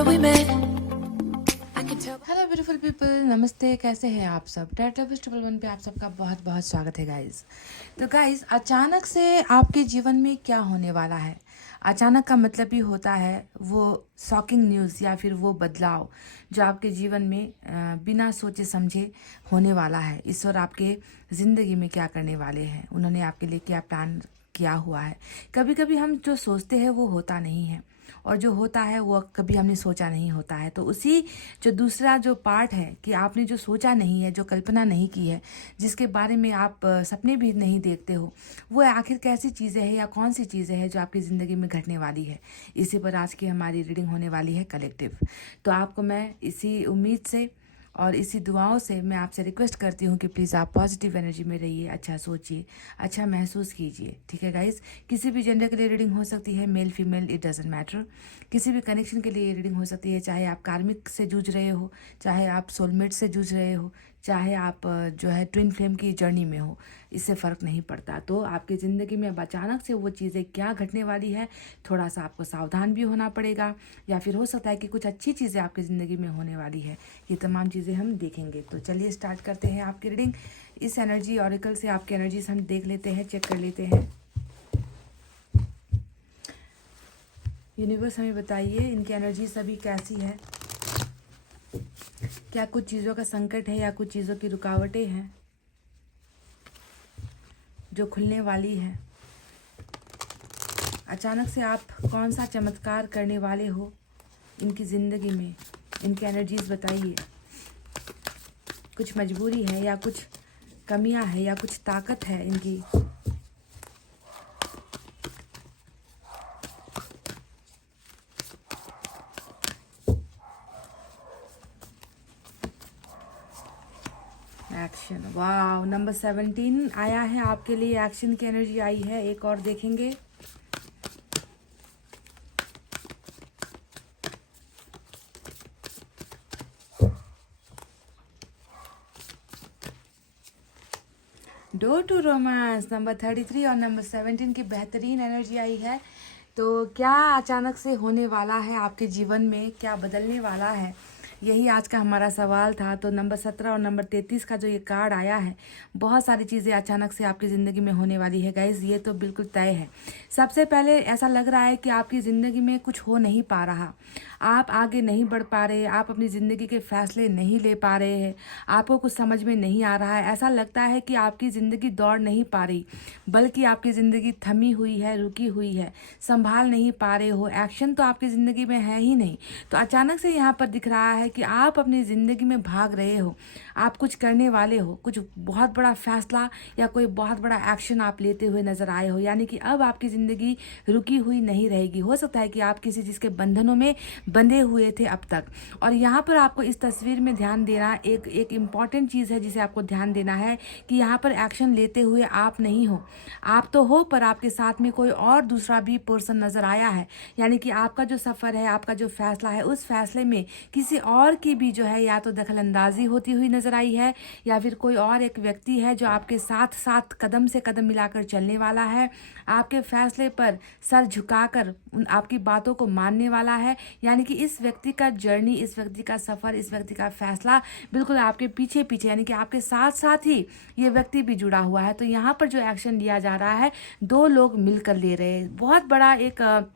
remember we met. I can tell. Hello beautiful people, नमस्ते। कैसे हैं आप सब? टाइटल ट्रिपल वन पे आप सबका बहुत बहुत स्वागत है गाइस। तो गाइस, अचानक से आपके जीवन में क्या होने वाला है? अचानक का मतलब ही होता है वो शॉकिंग न्यूज़ या फिर वो बदलाव जो आपके जीवन में बिना सोचे समझे होने वाला है। ईश्वर आपके ज़िंदगी में क्या करने वाले हैं, उन्होंने आपके लिए क्या प्लान किया हुआ है। कभी कभी हम जो सोचते हैं वो होता नहीं है, और जो होता है वो कभी हमने सोचा नहीं होता है। तो उसी जो दूसरा जो पार्ट है कि आपने जो सोचा नहीं है, जो कल्पना नहीं की है, जिसके बारे में आप सपने भी नहीं देखते हो, वो आखिर कैसी चीज़ें हैं या कौन सी चीज़ें हैं जो आपकी ज़िंदगी में घटने वाली है। इसी पर आज की हमारी रीडिंग होने वाली है कलेक्टिव। तो आपको मैं इसी उम्मीद से और इसी दुआओं से मैं आपसे रिक्वेस्ट करती हूँ कि प्लीज़ आप पॉजिटिव एनर्जी में रहिए, अच्छा सोचिए, अच्छा महसूस कीजिए। ठीक है गाइस? किसी भी जेंडर के लिए रीडिंग हो सकती है, male female it doesn't matter. किसी भी कनेक्शन के लिए ये रीडिंग हो सकती है, चाहे आप कार्मिक से जूझ रहे हो, चाहे आप सोलमेट से जूझ रहे हो, चाहे आप जो है ट्विन फ्लेम की जर्नी में हो, इससे फ़र्क नहीं पड़ता। तो आपकी ज़िंदगी में अब अचानक से वो चीज़ें क्या घटने वाली है, थोड़ा सा आपको सावधान भी होना पड़ेगा, या फिर हो सकता है कि कुछ अच्छी चीज़ें आपकी ज़िंदगी में होने वाली है। ये तमाम चीज़ें हम देखेंगे। तो चलिए स्टार्ट करते हैं आपकी रीडिंग। इस एनर्जी ऑरिकल से आपकी एनर्जीज हम देख लेते हैं, चेक कर लेते हैं। यूनिवर्स हमें बताइए इनकी एनर्जीज अभी कैसी है। क्या कुछ चीज़ों का संकट है या कुछ चीज़ों की रुकावटें हैं जो खुलने वाली है। अचानक से आप कौन सा चमत्कार करने वाले हो इनकी ज़िंदगी में, इनकी एनर्जीज बताइए। कुछ मजबूरी है या कुछ कमियां है या कुछ ताकत है इनकी। एक्शन, वाह, नंबर 17 आया है आपके लिए। एक्शन की एनर्जी आई है। एक और देखेंगे। डोर टू रोमांस नंबर 33 और नंबर 17 की बेहतरीन एनर्जी आई है। तो क्या अचानक से होने वाला है आपके जीवन में, क्या बदलने वाला है, यही आज का हमारा सवाल था। तो नंबर 17 और नंबर 33 का जो ये कार्ड आया है, बहुत सारी चीज़ें अचानक से आपकी ज़िंदगी में होने वाली है गाइज, ये तो बिल्कुल तय है। सबसे पहले ऐसा लग रहा है कि आपकी ज़िंदगी में कुछ हो नहीं पा रहा, आप आगे नहीं बढ़ पा रहे, आप अपनी ज़िंदगी के फैसले नहीं ले पा रहे हैं, आपको कुछ समझ में नहीं आ रहा है। ऐसा लगता है कि आपकी ज़िंदगी दौड़ नहीं पा रही, बल्कि आपकी ज़िंदगी थमी हुई है, रुकी हुई है, संभाल नहीं पा रहे हो। एक्शन तो आपकी ज़िंदगी में है ही नहीं। तो अचानक से यहाँ पर दिख रहा है कि आप अपनी ज़िंदगी में भाग रहे हो, आप कुछ करने वाले हो, कुछ बहुत बड़ा फैसला या कोई बहुत बड़ा एक्शन आप लेते हुए नजर आए हो। यानी कि अब आपकी ज़िंदगी रुकी हुई नहीं रहेगी। हो सकता है कि आप किसी चीज़ के बंधनों में बंधे हुए थे अब तक, और यहाँ पर आपको इस तस्वीर में ध्यान देना एक इम्पॉर्टेंट चीज़ है जिसे आपको ध्यान देना है कि यहाँ पर एक्शन लेते हुए आप नहीं हो। आप तो हो, पर आपके साथ में कोई और दूसरा भी पर्सन नज़र आया है। यानी कि आपका जो सफ़र है, आपका जो फैसला है, उस फैसले में किसी और की भी जो है या तो दखलंदाजी होती हुई नजर आई है, या फिर कोई और एक व्यक्ति है जो आपके साथ साथ कदम से कदम मिलाकर चलने वाला है, आपके फैसले पर सर झुकाकर आपकी बातों को मानने वाला है। यानी कि इस व्यक्ति का जर्नी, इस व्यक्ति का सफ़र, इस व्यक्ति का फैसला बिल्कुल आपके पीछे पीछे, यानी कि आपके साथ साथ ही ये व्यक्ति भी जुड़ा हुआ है। तो यहाँ पर जो एक्शन लिया जा रहा है, दो लोग मिलकर ले रहे हैं। बहुत बड़ा एक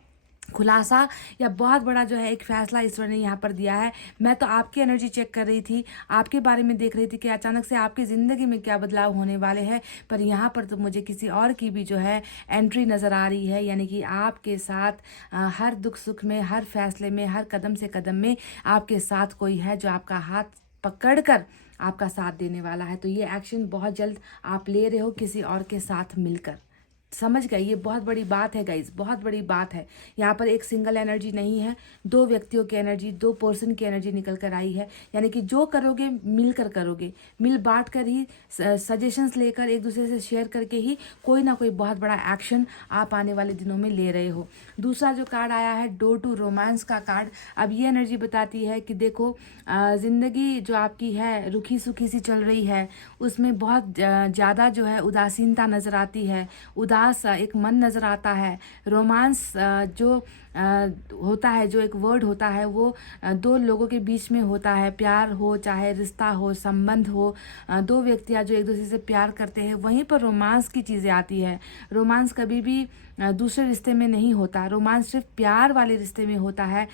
खुलासा या बहुत बड़ा जो है एक फैसला ईश्वर ने यहाँ पर दिया है। मैं तो आपकी एनर्जी चेक कर रही थी, आपके बारे में देख रही थी कि अचानक से आपकी ज़िंदगी में क्या बदलाव होने वाले हैं, पर यहाँ पर तो मुझे किसी और की भी जो है एंट्री नज़र आ रही है। यानी कि आपके साथ हर दुख सुख में, हर फैसले में, हर कदम से कदम में आपके साथ कोई है जो आपका हाथ पकड़ कर आपका साथ देने वाला है। तो ये एक्शन बहुत जल्द आप ले रहे हो किसी और के साथ मिलकर। समझ गए? ये बहुत बड़ी बात है गाइज, बहुत बड़ी बात है। यहाँ पर एक सिंगल एनर्जी नहीं है, दो व्यक्तियों की एनर्जी, दो पर्सन की एनर्जी निकल कर आई है। यानी कि जो करोगे मिलकर करोगे, मिल बांट कर ही, सजेशंस लेकर, एक दूसरे से शेयर करके ही कोई ना कोई बहुत बड़ा एक्शन आप आने वाले दिनों में ले रहे हो। दूसरा जो कार्ड आया है, डोर टू रोमांस का कार्ड। अब ये एनर्जी बताती है कि देखो, ज़िंदगी जो आपकी है रुखी सुखी सी चल रही है, उसमें बहुत ज़्यादा जो है उदासीनता नज़र आती है, उदास उदास एक मन नज़र आता है। रोमांस जो होता है, जो एक वर्ड होता है, वो दो लोगों के बीच में होता है। प्यार हो, चाहे रिश्ता हो, संबंध हो, दो व्यक्तियां जो एक दूसरे से प्यार करते हैं, वहीं पर रोमांस की चीज़ें आती है। रोमांस कभी भी दूसरे रिश्ते में नहीं होता। रोमांस सिर्फ प्यार वाले रिश्ते में होता है।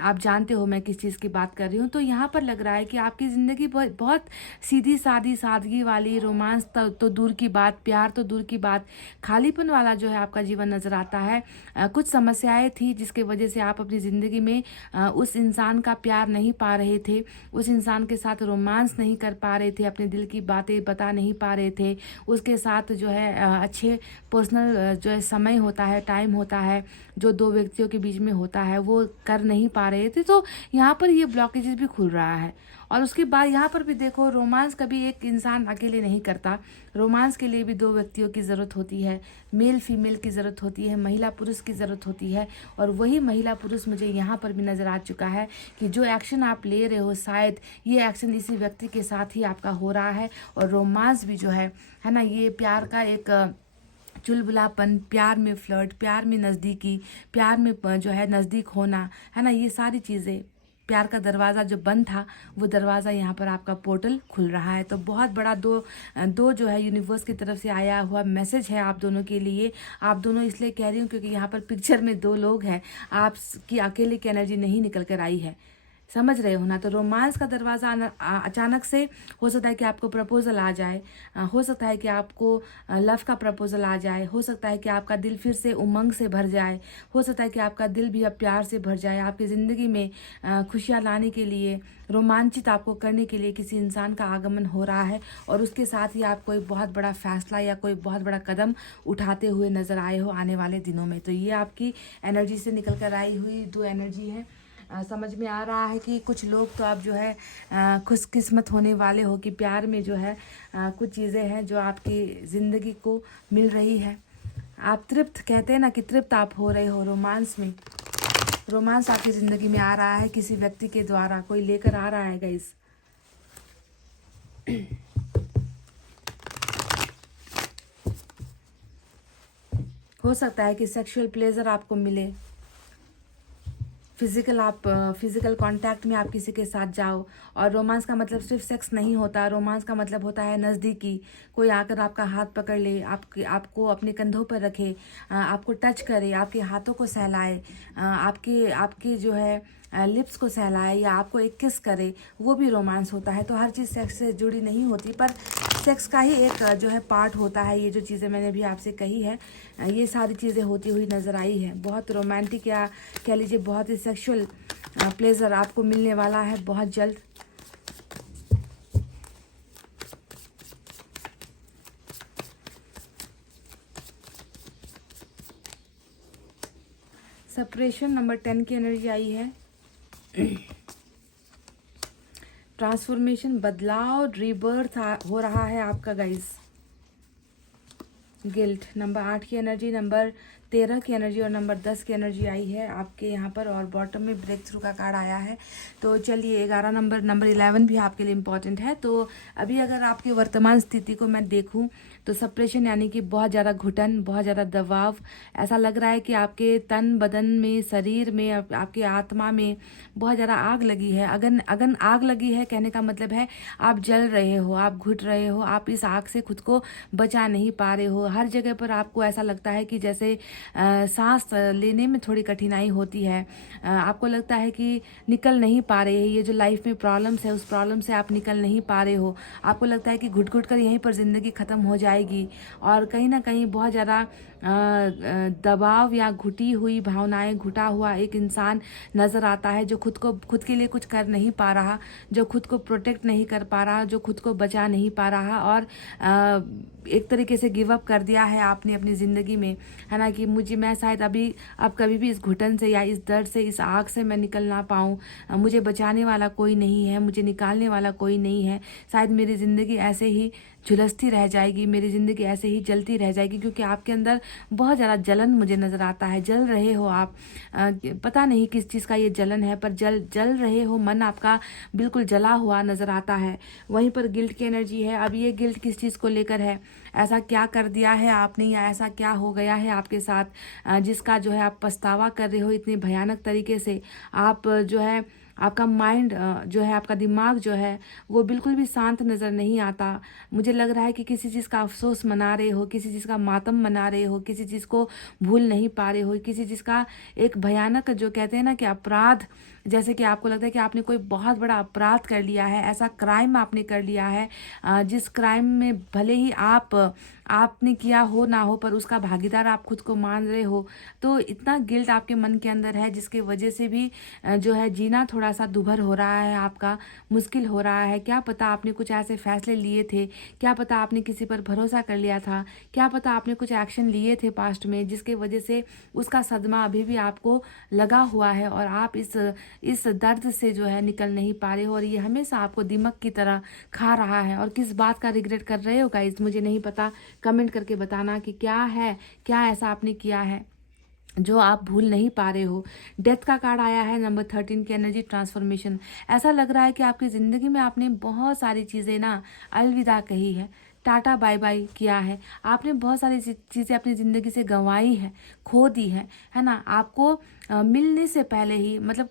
आप जानते हो मैं किस चीज़ की बात कर रही हूँ। तो यहाँ पर लग रहा है कि आपकी ज़िंदगी बहुत सीधी सादी सादगी वाली, रोमांस तो दूर की बात, प्यार तो दूर की बात, खालीपन वाला जो है आपका जीवन नज़र आता है। कुछ समस्याएं थी जिसके वजह से आप अपनी ज़िंदगी में उस इंसान का प्यार नहीं पा रहे थे, उस इंसान के साथ रोमांस नहीं कर पा रहे थे, अपने दिल की बातें बता नहीं पा रहे थे, उसके साथ जो है अच्छे पर्सनल जो है समय होता है, टाइम होता है, जो दो व्यक्तियों के बीच में होता है, वो कर नहीं पा रहे थे। तो यहाँ पर ये ब्लॉकेजेस भी खुल रहा है। और उसके बाद यहाँ पर भी देखो, रोमांस कभी एक इंसान अकेले नहीं करता। रोमांस के लिए भी दो व्यक्तियों की ज़रूरत होती है, मेल फीमेल की ज़रूरत होती है, महिला पुरुष की ज़रूरत होती है। और वही महिला पुरुष मुझे यहाँ पर भी नज़र आ चुका है कि जो एक्शन आप ले रहे हो, शायद ये एक्शन इसी व्यक्ति के साथ ही आपका हो रहा है। और रोमांस भी जो है ना, ये प्यार का एक चुलबुलापन, प्यार में फ्लर्ट, प्यार में नज़दीकी, प्यार में जो है नज़दीक होना, है ना, ये सारी चीज़ें, प्यार का दरवाज़ा जो बंद था, वो दरवाज़ा यहाँ पर आपका पोर्टल खुल रहा है। तो बहुत बड़ा दो जो है यूनिवर्स की तरफ से आया हुआ मैसेज है आप दोनों के लिए। आप दोनों इसलिए कह रही हूँ क्योंकि यहाँ पर पिक्चर में दो लोग हैं, आपकी अकेले की एनर्जी नहीं निकल कर आई है, समझ रहे हो ना। तो रोमांस का दरवाज़ा अचानक से हो सकता है कि आपको प्रपोजल आ जाए, हो सकता है कि आपको लव का प्रपोजल आ जाए, हो सकता है कि आपका दिल फिर से उमंग से भर जाए, हो सकता है कि आपका दिल भी अब प्यार से भर जाए। आपकी ज़िंदगी में खुशियाँ लाने के लिए, रोमांचित आपको करने के लिए किसी इंसान का आगमन हो रहा है। और उसके साथ ही आप कोई बहुत बड़ा फैसला या कोई बहुत बड़ा कदम उठाते हुए नज़र आए हो आने वाले दिनों में। तो ये आपकी एनर्जी से निकल कर आई हुई दो एनर्जी है। समझ में आ रहा है कि कुछ लोग तो आप जो है खुशकिस्मत होने वाले हो कि प्यार में जो है कुछ चीज़ें हैं जो आपकी ज़िंदगी को मिल रही है। आप तृप्त, कहते हैं ना कि तृप्त आप हो रहे हो रोमांस में। रोमांस आपकी ज़िंदगी में आ रहा है, किसी व्यक्ति के द्वारा कोई लेकर आ रहा है गाइस। हो सकता है कि सेक्सुअल प्लेजर आपको मिले, फिजिकल कांटेक्ट में आप किसी के साथ जाओ। और रोमांस का मतलब सिर्फ सेक्स नहीं होता, रोमांस का मतलब होता है नज़दीकी। कोई आकर आपका हाथ पकड़ ले, आपको अपने कंधों पर रखे, आपको टच करे, आपके हाथों को सहलाए, आपके जो है लिप्स को सहलाए, या आपको एक किस करे, वो भी रोमांस होता है। तो हर चीज़ सेक्स से जुड़ी नहीं होती, पर सेक्स का ही एक जो है पार्ट होता है। ये जो चीज़ें मैंने अभी आपसे कही है, ये सारी चीज़ें होती हुई नज़र आई है। बहुत रोमांटिक या कह लीजिए बहुत ही सेक्सुअल प्लेजर आपको मिलने वाला है बहुत जल्द। सेपरेशन नंबर 10 की एनर्जी आई है। ट्रांसफॉर्मेशन, बदलाव, रीबर्थ हो रहा है आपका गाइस। गिल्ट नंबर 8 की एनर्जी, नंबर 13 की एनर्जी और नंबर 10 की एनर्जी आई है आपके यहाँ पर। और बॉटम में ब्रेक थ्रू का कार्ड आया है। तो चलिए 11 नंबर 11 भी आपके लिए इम्पॉर्टेंट है। तो अभी अगर आपकी वर्तमान स्थिति को मैं देखूँ तो सेपरेशन यानी कि बहुत ज़्यादा घुटन, बहुत ज़्यादा दबाव। ऐसा लग रहा है कि आपके तन बदन में, शरीर में, आपके आत्मा में बहुत ज़्यादा आग लगी है। अगन आग लगी है कहने का मतलब है आप जल रहे हो, आप घुट रहे हो, आप इस आग से खुद को बचा नहीं पा रहे हो। हर जगह पर आपको ऐसा लगता है कि जैसे सांस लेने में थोड़ी कठिनाई होती है। आपको लगता है कि निकल नहीं पा रहे हैं, ये जो लाइफ में प्रॉब्लम्स है उस प्रॉब्लम से आप निकल नहीं पा रहे हो। आपको लगता है कि घुट घुट कर यहीं पर ज़िंदगी ख़त्म हो जाएगी। और कहीं ना कहीं बहुत ज़्यादा दबाव या घुटी हुई भावनाएं, घुटा हुआ एक इंसान नज़र आता है जो खुद के लिए कुछ कर नहीं पा रहा, जो खुद को प्रोटेक्ट नहीं कर पा रहा, जो खुद को बचा नहीं पा रहा। और एक तरीके से गिव अप कर दिया है आपने अपनी ज़िंदगी में, है ना, कि मैं शायद अब कभी भी इस घुटन से या इस दर्द से, इस आग से मैं निकल ना पाऊँ। मुझे बचाने वाला कोई नहीं है, मुझे निकालने वाला कोई नहीं है। शायद मेरी ज़िंदगी ऐसे ही झुलसती रह जाएगी, मेरी ज़िंदगी ऐसे ही जलती रह जाएगी, क्योंकि आपके अंदर बहुत ज़्यादा जलन मुझे नज़र आता है। जल रहे हो आप, पता नहीं किस चीज़ का ये जलन है, पर जल रहे हो, मन आपका बिल्कुल जला हुआ नज़र आता है। वहीं पर गिल्ट की एनर्जी है। अब ये गिल्ट किस चीज़ को लेकर है, ऐसा क्या कर दिया है आपने, या ऐसा क्या हो गया है आपके साथ जिसका जो है आप पछतावा कर रहे हो इतने भयानक तरीके से। आप जो है आपका माइंड जो है, आपका दिमाग जो है वो बिल्कुल भी शांत नज़र नहीं आता। मुझे लग रहा है कि किसी चीज़ का अफसोस मना रहे हो, किसी चीज़ का मातम मना रहे हो, किसी चीज़ को भूल नहीं पा रहे हो, किसी चीज़ का एक भयानक जो कहते हैं ना कि अपराध, जैसे कि आपको लगता है कि आपने कोई बहुत बड़ा अपराध कर लिया है, ऐसा क्राइम आपने कर लिया है जिस क्राइम में भले ही आपने किया हो ना हो, पर उसका भागीदार आप खुद को मान रहे हो। तो इतना गिल्ट आपके मन के अंदर है, जिसके वजह से भी जो है जीना थोड़ा सा दुभर हो रहा है, आपका मुश्किल हो रहा है। क्या पता आपने कुछ ऐसे फैसले लिए थे, क्या पता आपने किसी पर भरोसा कर लिया था, क्या पता आपने कुछ एक्शन लिए थे पास्ट में, जिसके वजह से उसका सदमा अभी भी आपको लगा हुआ है और आप इस दर्द से जो है निकल नहीं पा रहे हो, और ये हमेशा आपको दिमक की तरह खा रहा है। और किस बात का रिग्रेट कर रहे हो गाइस, मुझे नहीं पता, कमेंट करके बताना कि क्या है, क्या ऐसा आपने किया है जो आप भूल नहीं पा रहे हो। डेथ का कार्ड आया है, नंबर 13 की एनर्जी, ट्रांसफॉर्मेशन। ऐसा लग रहा है कि आपकी ज़िंदगी में आपने बहुत सारी चीज़ें ना अलविदा कही है, टाटा बाय बाय किया है। आपने बहुत सारी चीज़ें अपनी ज़िंदगी से गंवाई है, खो दी है ना। आपको मिलने से पहले ही, मतलब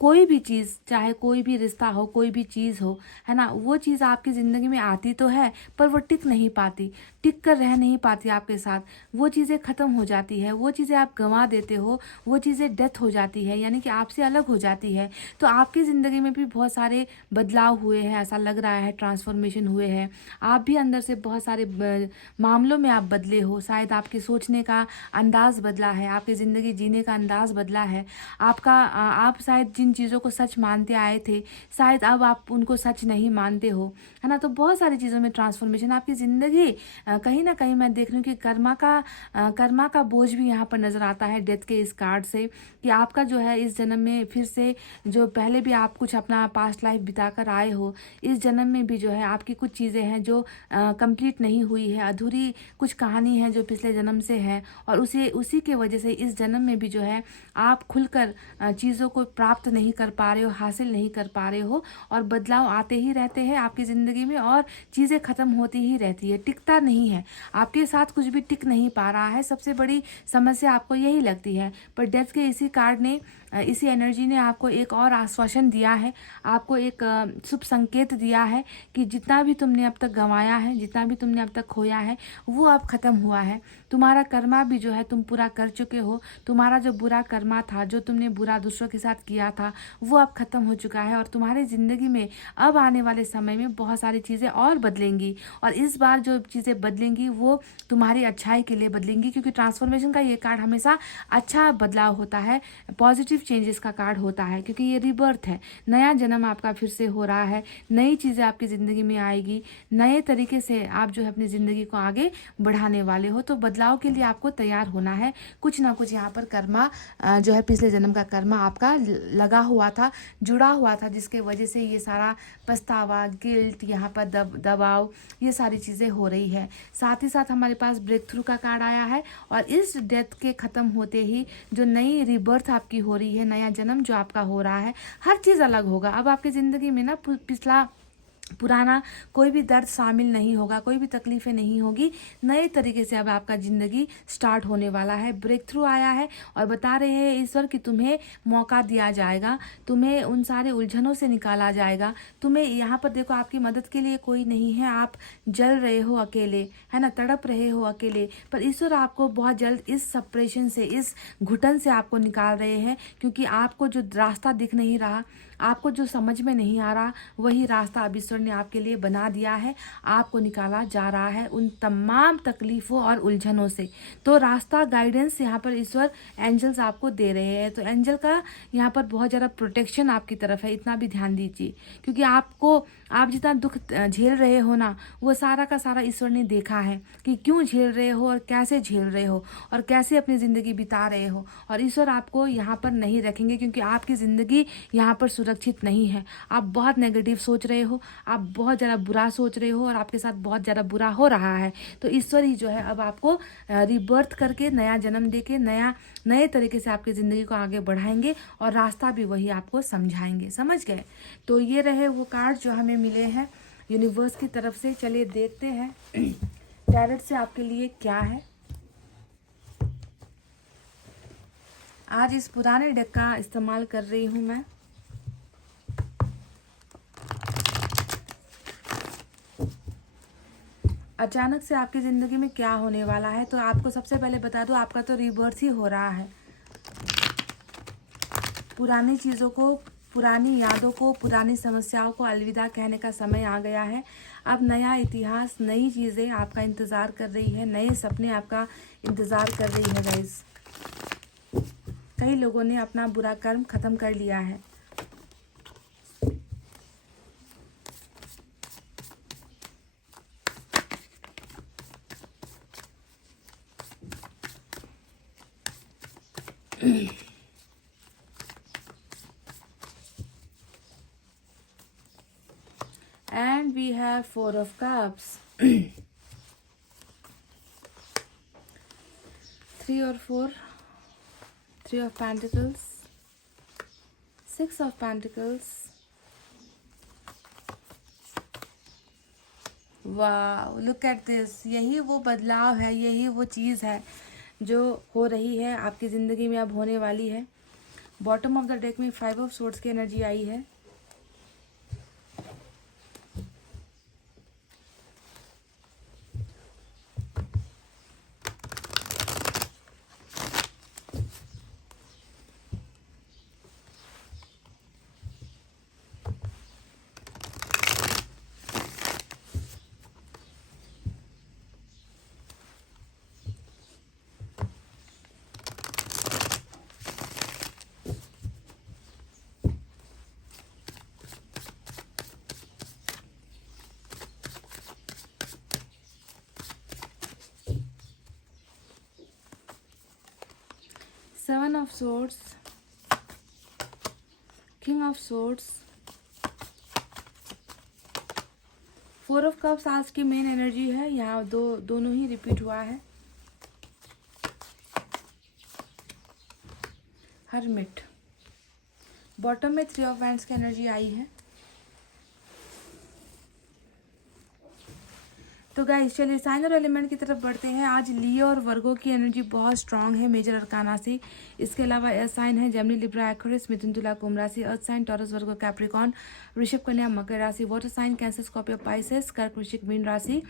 कोई भी चीज़, चाहे कोई भी रिश्ता हो, कोई भी चीज़ हो, है ना, वो चीज़ आपकी ज़िंदगी में आती तो है, पर वो टिक नहीं पाती, टिक कर रह नहीं पाती आपके साथ। वो चीज़ें ख़त्म हो जाती है, वो चीज़ें आप गंवा देते हो, वो चीज़ें डेथ हो जाती है, यानी कि आपसे अलग हो जाती है। तो आपकी ज़िंदगी में भी बहुत सारे बदलाव हुए हैं, ऐसा लग रहा है, ट्रांसफॉर्मेशन हुए हैं। आप भी अंदर से बहुत सारे मामलों में आप बदले हो। शायद आपके सोचने का अंदाज़ बदला है, आपकी ज़िंदगी जीने का अंदाज़ बदला है। आप शायद जिन चीज़ों को सच मानते आए थे, शायद अब आप उनको सच नहीं मानते हो, है ना। तो बहुत सारी चीज़ों में ट्रांसफॉर्मेशन, आपकी ज़िंदगी कहीं ना कहीं मैं देख रही हूँ कि कर्मा का बोझ भी यहाँ पर नज़र आता है डेथ के इस कार्ड से, कि आपका जो है इस जन्म में फिर से, जो पहले भी आप कुछ अपना पास्ट लाइफ बिता कर आए हो, इस जन्म में भी जो है आपकी कुछ चीज़ें हैं जो कंप्लीट नहीं हुई है, अधूरी कुछ कहानी है जो पिछले जन्म से है, और उसी के वजह से इस जन्म में भी जो है आप खुलकर चीज़ों को प्राप्त नहीं कर पा रहे हो, हासिल नहीं कर पा रहे हो, और बदलाव आते ही रहते हैं आपकी ज़िंदगी में, और चीज़ें ख़त्म होती ही रहती है, टिकता नहीं है आपके साथ, कुछ भी टिक नहीं पा रहा है। सबसे बड़ी समस्या आपको यही लगती है। पर डेथ के इसी कार्ड ने, इसी एनर्जी ने आपको एक और आश्वासन दिया है, आपको एक शुभ संकेत दिया है कि जितना भी तुमने अब तक गंवाया है, जितना भी तुमने अब तक खोया है, वो अब ख़त्म हुआ है। तुम्हारा कर्मा भी जो है तुम पूरा कर चुके हो। तुम्हारा जो बुरा कर्मा था, जो तुमने बुरा दूसरों के साथ किया था, वो अब ख़त्म हो चुका है, और तुम्हारी ज़िंदगी में अब आने वाले समय में बहुत सारी चीज़ें और बदलेंगी, और इस बार जो चीज़ें बदलेंगी वो तुम्हारी अच्छाई के लिए बदलेंगी, क्योंकि ट्रांसफॉर्मेशन का ये कार्ड हमेशा अच्छा बदलाव होता है, पॉजिटिव चेंजेस का कार्ड होता है, क्योंकि ये रिबर्थ है, नया जन्म आपका फिर से हो रहा है, नई चीज़ें आपकी ज़िंदगी में आएगी, नए तरीके से आप जो है अपनी ज़िंदगी को आगे बढ़ाने वाले हो। तो बदलाव के लिए आपको तैयार होना है। कुछ ना कुछ यहाँ पर कर्मा जो है, पिछले जन्म का कर्मा आपका लगा हुआ था, जुड़ा हुआ था, जिसके वजह से ये सारा पछतावा, गिल्ट, यहाँ पर दबाव, ये सारी चीज़ें हो रही है। साथ ही साथ हमारे पास ब्रेक थ्रू का कार्ड आया है, और इस डेथ के ख़त्म होते ही जो नई रिबर्थ आपकी हो रही है, नया जन्म जो आपका हो रहा है, हर चीज़ अलग होगा। अब आपकी ज़िंदगी में ना पिछला पुराना कोई भी दर्द शामिल नहीं होगा, कोई भी तकलीफ़ें नहीं होगी, नए तरीके से अब आपका ज़िंदगी स्टार्ट होने वाला है। ब्रेक थ्रू आया है, और बता रहे हैं ईश्वर कि तुम्हें मौका दिया जाएगा, तुम्हें उन सारे उलझनों से निकाला जाएगा। तुम्हें यहाँ पर देखो, आपकी मदद के लिए कोई नहीं है, आप जल रहे हो अकेले, है ना, तड़प रहे हो अकेले, पर ईश्वर आपको बहुत जल्द इस सेपरेशन से, इस घुटन से आपको निकाल रहे हैं, क्योंकि आपको जो रास्ता दिख नहीं रहा, आपको जो समझ में नहीं आ रहा, वही रास्ता अब ईश्वर ने आपके लिए बना दिया है, आपको निकाला जा रहा है उन तमाम तकलीफ़ों और उलझनों से। तो रास्ता, गाइडेंस यहाँ पर ईश्वर, एंजल्स आपको दे रहे हैं। तो एंजल का यहाँ पर बहुत ज़्यादा प्रोटेक्शन आपकी तरफ है, इतना भी ध्यान दीजिए, क्योंकि आप जितना दुख झेल रहे हो ना, वो सारा का सारा ईश्वर ने देखा है कि क्यों झेल रहे हो, और कैसे झेल रहे हो, और कैसे अपनी ज़िंदगी बिता रहे हो, और ईश्वर आपको यहाँ पर नहीं रखेंगे, क्योंकि आपकी ज़िंदगी यहाँ पर सुरक्षित नहीं है। आप बहुत नेगेटिव सोच रहे हो, आप बहुत ज़्यादा बुरा सोच रहे हो और आपके साथ बहुत ज़्यादा बुरा हो रहा है। तो ईश्वर ही जो है अब आपको रिबर्थ करके, नया जन्म दे के, नए तरीके से आपकी ज़िंदगी को आगे बढ़ाएंगे और रास्ता भी वही आपको समझाएंगे। समझ गए? तो ये रहे वो कार्ड जो हमें मिले हैं यूनिवर्स की तरफ से। चलिए देखते हैं टैरेट से आपके लिए क्या है। आज इस पुराने डेक का इस्तेमाल कर रही हूँ मैं। अचानक से आपकी ज़िंदगी में क्या होने वाला है, तो आपको सबसे पहले बता दूँ, आपका तो रिबर्थ ही हो रहा है। पुरानी चीज़ों को, पुरानी यादों को, पुरानी समस्याओं को अलविदा कहने का समय आ गया है। अब नया इतिहास, नई चीज़ें आपका इंतज़ार कर रही है, नए सपने आपका इंतज़ार कर रही है गाइस। कई लोगों ने अपना बुरा कर्म ख़त्म कर लिया है। And we have Four of Cups. Three or four, Three of Pentacles, Six of Pentacles. वाह, लुक एट दिस। यही वो बदलाव है, यही वो चीज़ है जो हो रही है आपकी ज़िंदगी में, अब होने वाली है। बॉटम ऑफ द डेक में 5 ऑफ सोर्ड्स की एनर्जी आई है। Seven of Swords, King of Swords, Four of Cups आज की मेन एनर्जी है। यहाँ दोनों ही रिपीट हुआ है। हर्मिट, बॉटम में 3 ऑफ वैंड्स की एनर्जी आई है। तो गाइस चलिए साइन और एलिमेंट की तरफ बढ़ते हैं। आज लियो और वर्गो की एनर्जी बहुत स्ट्रांग है मेजर अरकाना से। इसके अलावा एयर साइन है जेमिनी, लिब्रा, एक्वेरियस, मिथुन, तुला, कुंभ राशि, earth sign Taurus, Virgo, Capricorn, वृषभ, कन्या, मकर राशि, water sign Cancer, Scorpio, Pisces, कर्क, वृश्चिक, मीन राशि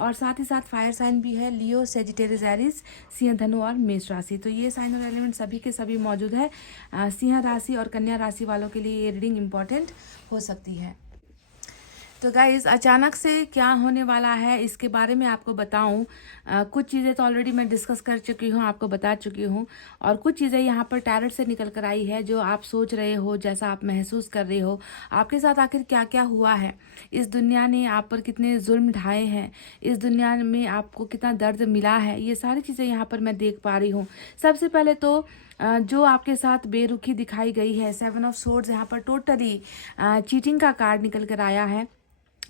और साथ ही साथ फायर साइन भी है लियो, सेजिटेरियस, एरीज, सिंह, धनु और मेष राशि। तो ये साइन और एलिमेंट सभी के सभी मौजूद है। सिंह राशि और कन्या राशि वालों के लिए ये रीडिंग इंपॉर्टेंट हो सकती है। तो गाइज़ अचानक से क्या होने वाला है इसके बारे में आपको बताऊं। कुछ चीज़ें तो ऑलरेडी मैं डिस्कस कर चुकी हूं, आपको बता चुकी हूं, और कुछ चीज़ें यहां पर टैरेट से निकल कर आई है जो आप सोच रहे हो, जैसा आप महसूस कर रहे हो। आपके साथ आखिर क्या क्या हुआ है, इस दुनिया ने आप पर कितने जुल्म ढाए हैं, इस दुनिया में आपको कितना दर्द मिला है, ये सारी चीज़ें यहाँ पर मैं देख पा रही हूँ। सबसे पहले तो जो आपके साथ बेरुखी दिखाई गई है, 7 ऑफ सोर्ड्स यहाँ पर टोटली चीटिंग का कार्ड निकल कर आया है।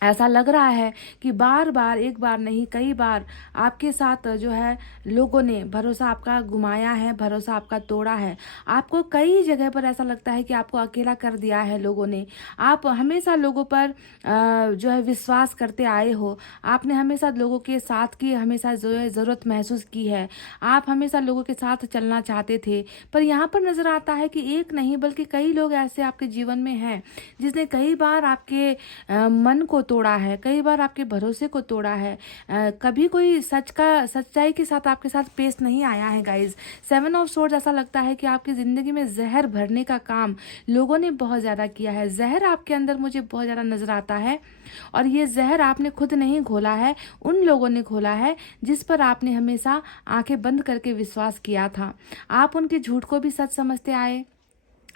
ऐसा लग रहा है कि बार बार, एक बार नहीं कई बार आपके साथ जो है लोगों ने भरोसा आपका घुमाया है, भरोसा आपका तोड़ा है। आपको कई जगह पर ऐसा लगता है कि आपको अकेला कर दिया है लोगों ने। आप हमेशा लोगों पर जो है विश्वास करते आए हो। आपने हमेशा लोगों के साथ की हमेशा जो है ज़रूरत महसूस की है। आप हमेशा लोगों के साथ चलना चाहते थे, पर यहाँ पर नज़र आता है कि एक नहीं बल्कि कई लोग ऐसे आपके जीवन में हैं जिसने कई बार आपके मन को तोड़ा है, कई बार आपके भरोसे को तोड़ा है। कभी कोई सच्चाई के साथ आपके साथ पेश नहीं आया है गाइज। 7 ऑफ सोर्ड्स ऐसा लगता है कि आपकी ज़िंदगी में जहर भरने का काम लोगों ने बहुत ज़्यादा किया है। जहर आपके अंदर मुझे बहुत ज़्यादा नज़र आता है, और ये जहर आपने खुद नहीं घोला है, उन लोगों ने घोला है जिस पर आपने हमेशा आंखें बंद करके विश्वास किया था। आप उनके झूठ को भी सच समझते आए,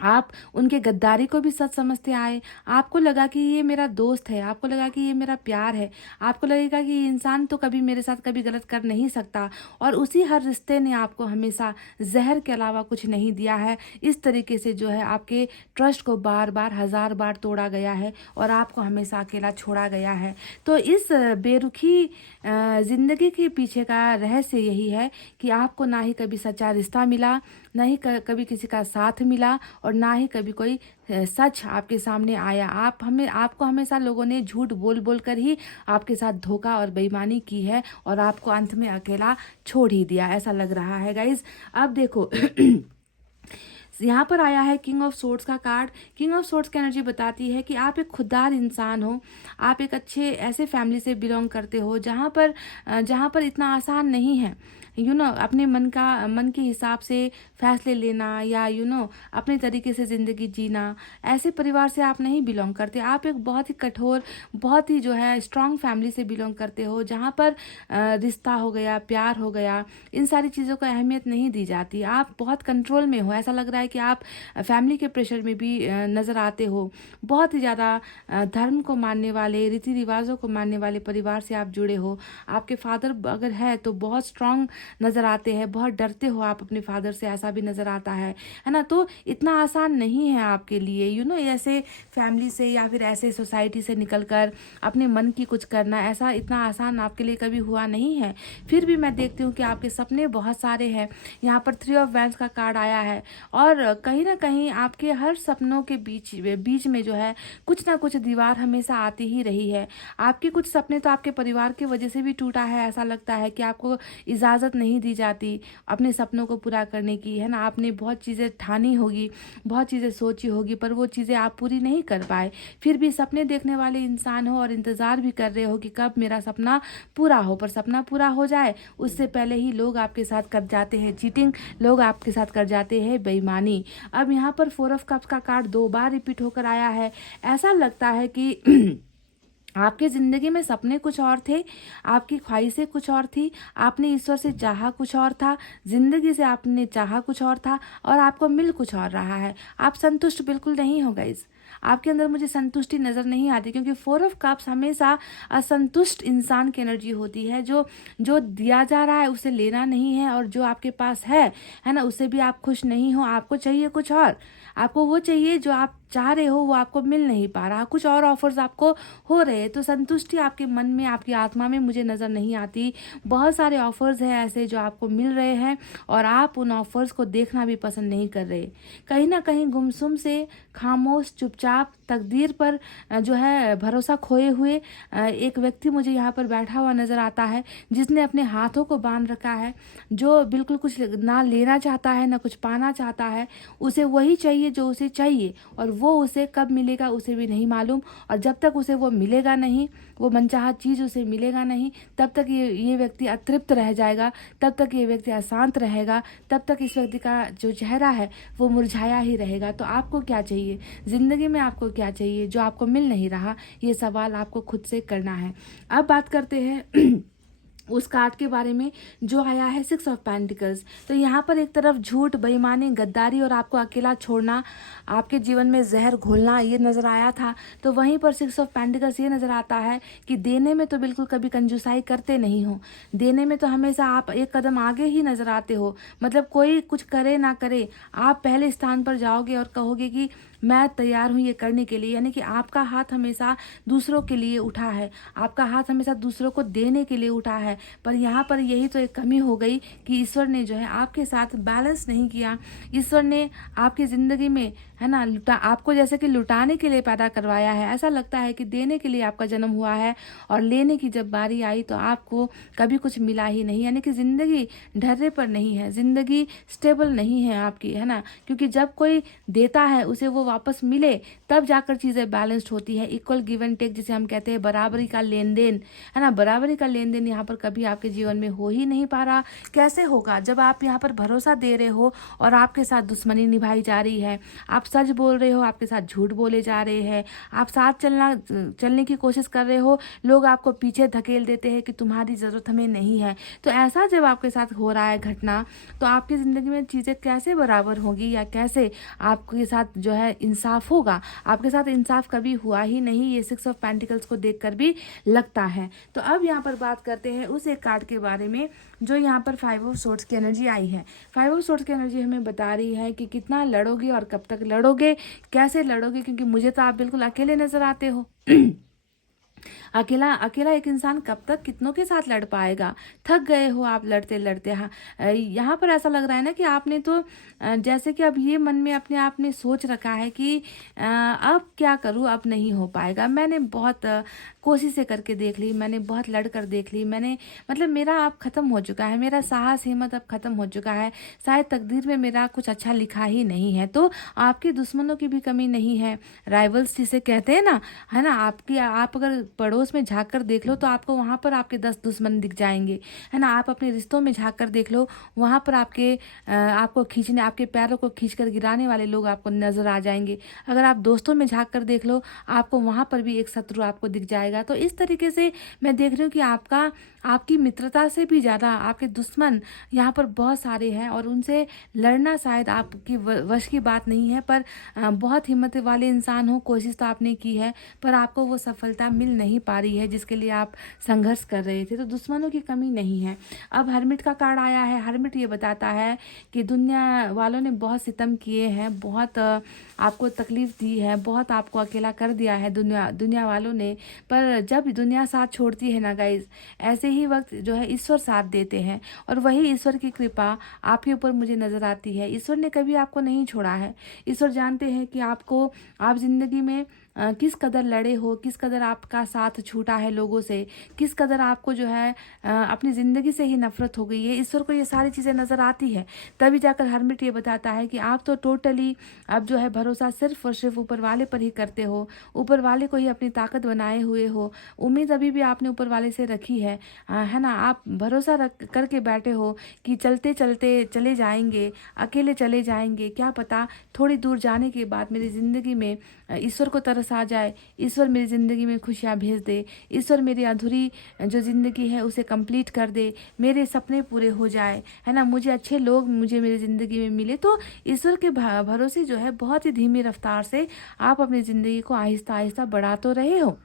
आप उनके गद्दारी को भी सच समझते आए। आपको लगा कि ये मेरा दोस्त है, आपको लगा कि ये मेरा प्यार है, आपको लगेगा कि ये इंसान तो कभी मेरे साथ कभी गलत कर नहीं सकता, और उसी हर रिश्ते ने आपको हमेशा जहर के अलावा कुछ नहीं दिया है। इस तरीके से जो है आपके ट्रस्ट को बार बार 1000 बार तोड़ा गया है और आपको हमेशा अकेला छोड़ा गया है। तो इस बेरुखी ज़िंदगी के पीछे का रहस्य यही है कि आपको ना ही कभी सच्चा रिश्ता मिला, ना ही कभी किसी का साथ मिला, और ना ही कभी कोई सच आपके सामने आया। आपको हमेशा लोगों ने झूठ बोल बोल कर ही आपके साथ धोखा और बेईमानी की है, और आपको अंत में अकेला छोड़ ही दिया, ऐसा लग रहा है गाइज। अब देखो यहाँ पर आया है किंग ऑफ सोर्ड्स का कार्ड। किंग ऑफ सोर्ड्स की एनर्जी बताती है कि आप एक खुददार इंसान हो, आप एक अच्छे ऐसे फैमिली से बिलोंग करते हो जहाँ पर इतना आसान नहीं है अपने मन के हिसाब से फैसले लेना, या अपने तरीके से ज़िंदगी जीना। ऐसे परिवार से आप नहीं बिलोंग करते। आप एक बहुत ही कठोर, बहुत ही जो है स्ट्रांग फैमिली से बिलोंग करते हो, जहाँ पर रिश्ता हो गया, प्यार हो गया, इन सारी चीज़ों को अहमियत नहीं दी जाती। आप बहुत कंट्रोल में हो, ऐसा लग रहा है कि आप फैमिली के प्रेशर में भी नज़र आते हो। बहुत ही ज़्यादा धर्म को मानने वाले, रीति रिवाजों को मानने वाले परिवार से आप जुड़े हो। आपके फादर अगर है तो बहुत स्ट्रांग नज़र आते हैं, बहुत डरते हो आप अपने फादर से, ऐसा भी नज़र आता है ना। तो इतना आसान नहीं है आपके लिए ऐसे फैमिली से या फिर ऐसे सोसाइटी से निकलकर अपने मन की कुछ करना, ऐसा इतना आसान आपके लिए कभी हुआ नहीं है। फिर भी मैं देखती हूँ कि आपके सपने बहुत सारे हैं। यहाँ पर 3 ऑफ वैंड्स का कार्ड आया है, और कहीं ना कहीं आपके हर सपनों के बीच में जो है कुछ ना कुछ दीवार हमेशा आती ही रही है। आपके कुछ सपने तो आपके परिवार की वजह से भी टूटा है। ऐसा लगता है कि आपको इजाज़त नहीं दी जाती अपने सपनों को पूरा करने की, है ना। आपने बहुत चीज़ें ठानी होगी, बहुत चीज़ें सोची होगी, पर वो चीज़ें आप पूरी नहीं कर पाए। फिर भी सपने देखने वाले इंसान हो और इंतज़ार भी कर रहे हो कि कब मेरा सपना पूरा हो, पर सपना पूरा हो जाए उससे पहले ही लोग आपके साथ कर जाते हैं चीटिंग, लोग आपके साथ कर जाते हैं बेईमानी। अब यहाँ पर 4 ऑफ कप्स का कार्ड 2 बार रिपीट होकर आया है। ऐसा लगता है कि आपके ज़िंदगी में सपने कुछ और थे, आपकी ख्वाहिशें कुछ और थी, आपने ईश्वर से चाहा कुछ और था, ज़िंदगी से आपने चाहा कुछ और था, और आपको मिल कुछ और रहा है। आप संतुष्ट बिल्कुल नहीं हो गाइस। आपके अंदर मुझे संतुष्टि नज़र नहीं आती, क्योंकि 4 ऑफ कप्स हमेशा असंतुष्ट इंसान की एनर्जी होती है। जो दिया जा रहा है उसे लेना नहीं है, और जो आपके पास है ना, उससे भी आप खुश नहीं हो। आपको चाहिए कुछ और, आपको वो चाहिए जो आप चाह रहे हो, वो आपको मिल नहीं पा रहा, कुछ और ऑफर्स आपको हो रहे हैं। तो संतुष्टि आपके मन में, आपकी आत्मा में मुझे नज़र नहीं आती। बहुत सारे ऑफर्स हैं ऐसे जो आपको मिल रहे हैं, और आप उन ऑफर्स को देखना भी पसंद नहीं कर रहे। कहीं ना कहीं गुमसुम से, खामोश, चुपचाप, तकदीर पर जो है भरोसा खोए हुए एक व्यक्ति मुझे यहाँ पर बैठा हुआ नज़र आता है, जिसने अपने हाथों को बांध रखा है, जो बिल्कुल कुछ ना लेना चाहता है ना कुछ पाना चाहता है। उसे वही चाहिए जो उसे चाहिए, और वो उसे कब मिलेगा उसे भी नहीं मालूम। और जब तक उसे वो मिलेगा नहीं, वो मनचाहा चीज़ उसे मिलेगा नहीं, तब तक ये व्यक्ति अतृप्त रह जाएगा, तब तक ये व्यक्ति अशांत रहेगा, तब तक इस व्यक्ति का जो चेहरा है वो मुरझाया ही रहेगा। तो आपको क्या चाहिए ज़िंदगी में, आपको क्या चाहिए जो आपको मिल नहीं रहा, ये सवाल आपको खुद से करना है। अब बात करते हैं उस कार्ड के बारे में जो आया है 6 ऑफ पेंटिकल्स। तो यहाँ पर एक तरफ झूठ, बेईमानी, गद्दारी और आपको अकेला छोड़ना, आपके जीवन में जहर घोलना, ये नज़र आया था। तो वहीं पर 6 ऑफ पेंटिकल्स ये नज़र आता है कि देने में तो बिल्कुल कभी कंजूसाई करते नहीं हो, देने में तो हमेशा आप एक कदम आगे ही नज़र आते हो। मतलब कोई कुछ करे ना करे, आप पहले स्थान पर जाओगे और कहोगे कि मैं तैयार हूँ ये करने के लिए। यानी कि आपका हाथ हमेशा दूसरों के लिए उठा है, आपका हाथ हमेशा दूसरों को देने के लिए उठा है। पर यहाँ पर यही तो एक कमी हो गई कि ईश्वर ने जो है आपके साथ बैलेंस नहीं किया। ईश्वर ने आपकी ज़िंदगी में, है ना, आपको जैसे कि लुटाने के लिए पैदा करवाया है। ऐसा लगता है कि देने के लिए आपका जन्म हुआ है, और लेने की जब बारी आई तो आपको कभी कुछ मिला ही नहीं। यानी कि ज़िंदगी ढर्रे पर नहीं है, ज़िंदगी स्टेबल नहीं है आपकी, है ना। क्योंकि जब कोई देता है उसे वो वापस मिले तब जाकर चीज़ें बैलेंस्ड होती है। इक्वल गिव एंड टेक जिसे हम कहते हैं, बराबरी का लेन देन, है ना, बराबरी का लेन देन यहाँ पर कभी आपके जीवन में हो ही नहीं पा रहा। कैसे होगा जब आप यहाँ पर भरोसा दे रहे हो और आपके साथ दुश्मनी निभाई जा रही है, आप सच बोल रहे हो, आपके साथ झूठ बोले जा रहे हैं, आप साथ चलने की कोशिश कर रहे हो, लोग आपको पीछे धकेल देते हैं कि तुम्हारी ज़रूरत हमें नहीं है। तो ऐसा जब आपके साथ हो रहा है घटना, तो आपकी ज़िंदगी में चीज़ें कैसे बराबर होगी या कैसे आपके साथ जो है इंसाफ होगा? आपके साथ इंसाफ कभी हुआ ही नहीं, ये 6 ऑफ पेंटिकल्स को देखकर भी लगता है। तो अब यहाँ पर बात करते हैं उस एक कार्ड के बारे में जो यहाँ पर 5 ऑफ सोर्ड्स की एनर्जी आई है। 5 ऑफ सोर्ड्स की एनर्जी हमें बता रही है कि कितना लड़ोगे और कब तक लड़ोगे, कैसे लड़ोगे, क्योंकि मुझे तो आप बिल्कुल अकेले नजर आते हो। अकेला एक इंसान कब तक कितनों के साथ लड़ पाएगा? थक गए हो आप लड़ते लड़ते। हाँ, यहाँ पर ऐसा लग रहा है ना कि आपने तो जैसे कि अब ये मन में अपने आप ने सोच रखा है कि अब क्या करूँ, अब नहीं हो पाएगा। मैंने बहुत कोशिशें करके देख ली, मैंने बहुत लड़ कर देख ली, मैंने मतलब मेरा अब ख़त्म हो चुका है, मेरा साहस हिम्मत अब ख़त्म हो चुका है, शायद तकदीर में मेरा कुछ अच्छा लिखा ही नहीं है। तो आपके दुश्मनों की भी कमी नहीं है, राइवल्स जिसे कहते हैं ना, है ना, आप अगर पड़ोस में झाँक कर देख लो तो आपको वहाँ पर आपके 10 दुश्मन दिख जाएंगे, है ना। आप अपने रिश्तों में झाँक कर देख लो, वहाँ पर आपको खींचने, आपके पैरों को खींच कर गिराने वाले लोग आपको नजर आ जाएंगे। अगर आप दोस्तों में झाँक कर देख लो, आपको वहाँ पर भी एक शत्रु आपको दिख जाएगा। तो इस तरीके से मैं देख रही हूँ कि आपकी मित्रता से भी ज़्यादा आपके दुश्मन यहाँ पर बहुत सारे हैं और उनसे लड़ना शायद आपकी वश की बात नहीं है। पर बहुत हिम्मत वाले इंसान हो, कोशिश तो आपने की है, पर आपको वो सफलता मिल नहीं पा रही है जिसके लिए आप संघर्ष कर रहे थे। तो दुश्मनों की कमी नहीं है। अब हर्मिट का कार्ड आया है। हर्मिट ये बताता है कि दुनिया वालों ने बहुत सितम किए हैं, बहुत आपको तकलीफ दी है, बहुत आपको अकेला कर दिया है दुनिया वालों ने। पर जब दुनिया साथ छोड़ती है ना गाइज, ऐसे ही वक्त जो है ईश्वर साथ देते हैं और वही ईश्वर की कृपा आपके ऊपर मुझे नजर आती है। ईश्वर ने कभी आपको नहीं छोड़ा है। ईश्वर जानते हैं कि आप जिंदगी में किस कदर लड़े हो, किस कदर आपका साथ छूटा है लोगों से, किस कदर आपको जो है अपनी ज़िंदगी से ही नफरत हो गई है। ईश्वर को ये सारी चीज़ें नज़र आती है, तभी जाकर हर्मिट ये बताता है कि आप तो टोटली अब जो है भरोसा सिर्फ और सिर्फ ऊपर वाले पर ही करते हो, ऊपर वाले को ही अपनी ताकत बनाए हुए हो। उम्मीद अभी भी आपने ऊपर वाले से रखी है ना। आप भरोसा रख करके बैठे हो कि चलते चलते चले जाएंगे, अकेले चले जाएंगे, क्या पता थोड़ी दूर जाने के बाद मेरी ज़िंदगी में ईश्वर को तरस आ जाए, ईश्वर मेरी ज़िंदगी में खुशियाँ भेज दे, ईश्वर मेरी अधूरी जो ज़िंदगी है उसे कंप्लीट कर दे, मेरे सपने पूरे हो जाए, है ना, मुझे अच्छे लोग मेरी ज़िंदगी में मिले। तो ईश्वर के भरोसे जो है बहुत ही धीमी रफ्तार से आप अपनी ज़िंदगी को आहिस्ता आहिस्ता बढ़ा तो रहे हो।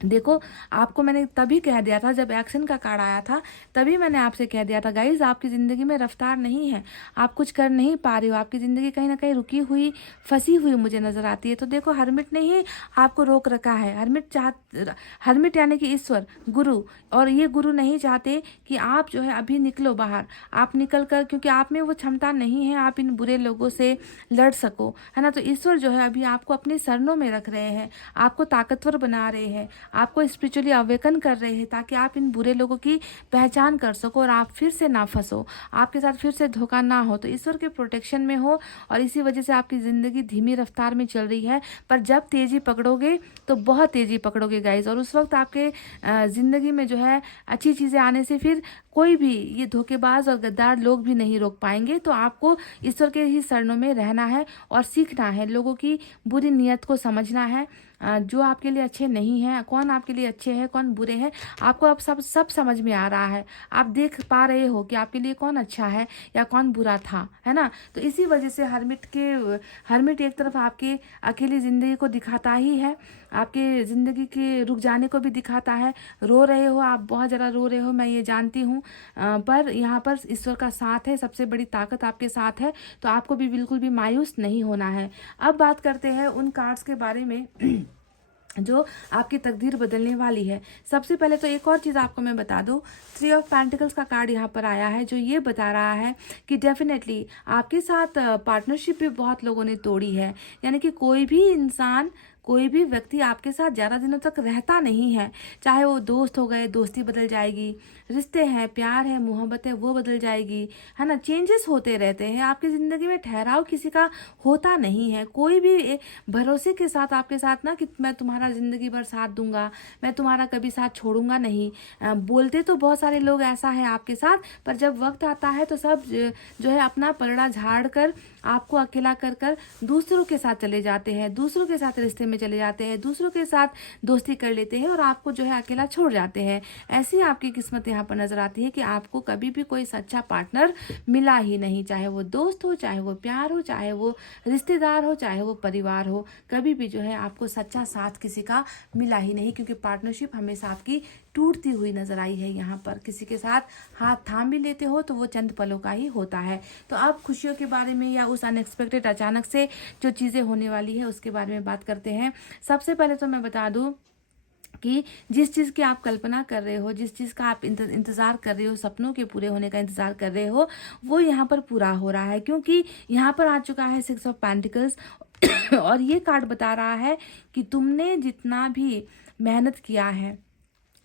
देखो, आपको मैंने तभी कह दिया था जब एक्शन का कार्ड आया था, तभी मैंने आपसे कह दिया था गाइज, आपकी ज़िंदगी में रफ्तार नहीं है, आप कुछ कर नहीं पा रहे हो, आपकी ज़िंदगी कहीं ना कहीं रुकी हुई, फंसी हुई मुझे नज़र आती है। तो देखो, हर्मिट ने ही आपको रोक रखा है। हर्मिट यानी कि ईश्वर, गुरु, और ये गुरु नहीं चाहते कि आप जो है अभी निकलो बाहर, आप निकल कर, क्योंकि आप में वो क्षमता नहीं है आप इन बुरे लोगों से लड़ सको, है ना। तो ईश्वर जो है अभी आपको अपने शरणों में रख रहे हैं, आपको ताकतवर बना रहे हैं, आपको स्पिरिचुअली अवेकन कर रहे हैं, ताकि आप इन बुरे लोगों की पहचान कर सको और आप फिर से ना फंसो, आपके साथ फिर से धोखा ना हो। तो ईश्वर के प्रोटेक्शन में हो और इसी वजह से आपकी ज़िंदगी धीमी रफ्तार में चल रही है। पर जब तेज़ी पकड़ोगे तो बहुत तेज़ी पकड़ोगे गाइज, और उस वक्त आपके ज़िंदगी में जो है अच्छी चीज़ें आने से फिर कोई भी ये धोखेबाज और गद्दार लोग भी नहीं रोक पाएंगे। तो आपको ईश्वर के ही शरणों में रहना है और सीखना है, लोगों की बुरी नीयत को समझना है, जो आपके लिए अच्छे नहीं हैं, कौन आपके लिए अच्छे हैं कौन बुरे हैं, आपको अब सब समझ में आ रहा है। आप देख पा रहे हो कि आपके लिए कौन अच्छा है या कौन बुरा था, है ना। तो इसी वजह से हर्मिट एक तरफ आपके अकेली ज़िंदगी को दिखाता ही है, आपके ज़िंदगी के रुक जाने को भी दिखाता है। रो रहे हो आप, बहुत ज़्यादा रो रहे हो, मैं ये जानती हूँ, पर यहाँ पर ईश्वर का साथ है, सबसे बड़ी ताकत आपके साथ है। तो आपको भी बिल्कुल भी मायूस नहीं होना है। अब बात करते हैं उन कार्ड्स के बारे में जो आपकी तकदीर बदलने वाली है। सबसे पहले तो एक और चीज़ आपको मैं बता दूं, 3 ऑफ पेंटिकल्स का कार्ड यहाँ पर आया है, जो ये बता रहा है कि डेफिनेटली आपके साथ पार्टनरशिप भी बहुत लोगों ने तोड़ी है। यानी कि कोई भी इंसान कोई भी व्यक्ति आपके साथ ज़्यादा दिनों तक रहता नहीं है। चाहे वो दोस्त हो गए, दोस्ती बदल जाएगी, रिश्ते हैं, प्यार है, मोहब्बत है, वो बदल जाएगी, है ना। चेंजेस होते रहते हैं आपकी ज़िंदगी में, ठहराव किसी का होता नहीं है। कोई भी भरोसे के साथ आपके साथ ना कि मैं तुम्हारा ज़िंदगी भर साथ दूंगा, मैं तुम्हारा कभी साथ छोड़ूंगा नहीं। बोलते तो बहुत सारे लोग ऐसा है आपके साथ, पर जब वक्त आता है तो सब जो है अपना पलड़ा झाड़ कर आपको अकेला कर कर दूसरों के साथ चले जाते हैं, दूसरों के साथ रिश्ते में चले जाते हैं, दूसरों के साथ दोस्ती कर लेते हैं और आपको जो है अकेला छोड़ जाते हैं। ऐसी आपकी किस्मत यहाँ पर नजर आती है कि आपको कभी भी कोई सच्चा पार्टनर मिला ही नहीं, चाहे वो दोस्त हो, चाहे वो प्यार हो, चाहे वो रिश्तेदार हो, चाहे वो परिवार हो, कभी भी जो है आपको सच्चा साथ किसी का मिला ही नहीं, क्योंकि पार्टनरशिप हमेशा आपकी टूटती हुई नजर आई है। यहाँ पर किसी के साथ हाथ थाम भी लेते हो तो वो चंद पलों का ही होता है। तो अब खुशियों के बारे में या उस अनएक्सपेक्टेड अचानक से जो चीज़ें होने वाली है उसके बारे में बात करते हैं। सबसे पहले तो मैं बता दूं कि जिस चीज़ की आप कल्पना कर रहे हो, जिस चीज़ का आप इंतज़ार कर रहे हो, सपनों के पूरे होने का इंतज़ार कर रहे हो, वो यहाँ पर पूरा हो रहा है, क्योंकि यहाँ पर आ चुका है 6 ऑफ पेंटिकल्स और ये कार्ड बता रहा है कि तुमने जितना भी मेहनत किया है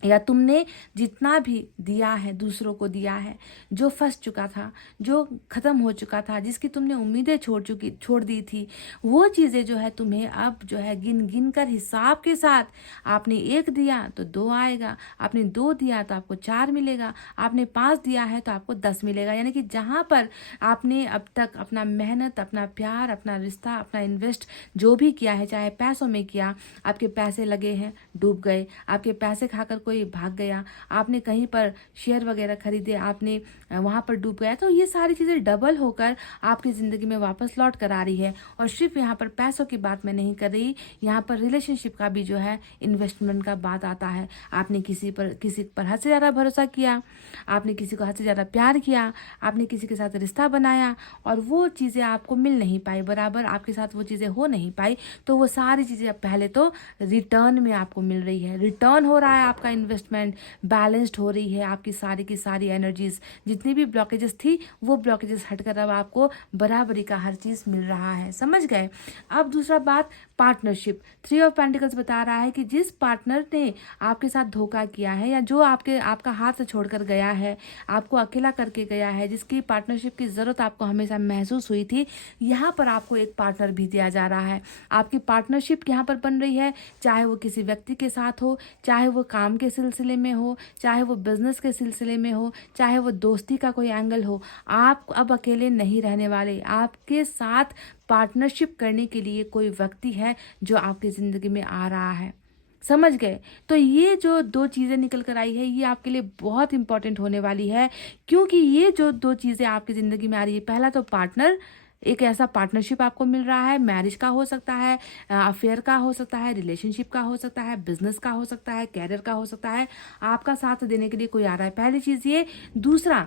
या तुमने जितना भी दिया है, दूसरों को दिया है, जो फंस चुका था, जो ख़त्म हो चुका था, जिसकी तुमने उम्मीदें छोड़ दी थी, वो चीज़ें जो है तुम्हें अब जो है गिन गिन कर हिसाब के साथ, आपने 1 दिया तो 2 आएगा, आपने 2 दिया तो आपको 4 मिलेगा, आपने 5 दिया है तो आपको 10 मिलेगा। यानी कि जहाँ पर आपने अब तक अपना मेहनत, अपना प्यार, अपना रिश्ता, अपना इन्वेस्ट जो भी किया है, चाहे पैसों में किया, आपके पैसे लगे हैं, डूब गए, आपके पैसे खाकर कोई भाग गया, आपने कहीं पर शेयर वगैरह खरीदे, आपने वहाँ पर डूब गया, तो ये सारी चीज़ें डबल होकर आपकी ज़िंदगी में वापस लौट कर आ रही है। और सिर्फ यहाँ पर पैसों की बात मैं नहीं कर रही, यहाँ पर रिलेशनशिप का भी जो है इन्वेस्टमेंट का बात आता है। आपने किसी पर हद से ज़्यादा भरोसा किया, आपने किसी को हद से ज़्यादा प्यार किया, आपने किसी के साथ रिश्ता बनाया और वो चीज़ें आपको मिल नहीं पाई, बराबर आपके साथ वो चीज़ें हो नहीं पाई, तो वो सारी चीज़ें पहले तो रिटर्न में आपको मिल रही है, रिटर्न हो रहा है, आपका इन्वेस्टमेंट बैलेंस्ड हो रही है, आपकी सारी की सारी एनर्जीज, जितनी भी ब्लॉकेजेस थी वो ब्लॉकेजेस हटकर अब आपको बराबरी का हर चीज़ मिल रहा है। समझ गए। अब दूसरा बात, पार्टनरशिप। 3 ऑफ पेंटिकल्स बता रहा है कि जिस पार्टनर ने आपके साथ धोखा किया है या जो आपका हाथ से छोड़कर गया है, आपको अकेला करके गया है, जिसकी पार्टनरशिप की ज़रूरत आपको हमेशा महसूस हुई थी, यहाँ पर आपको एक पार्टनर भी दिया जा रहा है। आपकी पार्टनरशिप यहाँ पर बन रही है, चाहे वो किसी व्यक्ति के साथ हो, चाहे वो काम के सिलसिले में हो, चाहे वो बिजनेस के सिलसिले में हो, चाहे वो दोस्ती का कोई एंगल हो, आप अब अकेले नहीं रहने वाले। आपके साथ पार्टनरशिप करने के लिए कोई व्यक्ति है जो आपकी ज़िंदगी में आ रहा है। समझ गए। तो ये जो 2 चीज़ें निकल कर आई है, ये आपके लिए बहुत इंपॉर्टेंट होने वाली है, क्योंकि ये जो 2 चीज़ें आपकी ज़िंदगी में आ रही है, पहला तो पार्टनर, एक ऐसा पार्टनरशिप आपको मिल रहा है, मैरिज का हो सकता है, अफेयर का हो सकता है, रिलेशनशिप का हो सकता है, बिजनेस का हो सकता है, कैरियर का हो सकता है, आपका साथ देने के लिए कोई आ रहा है। पहली चीज़ ये। दूसरा,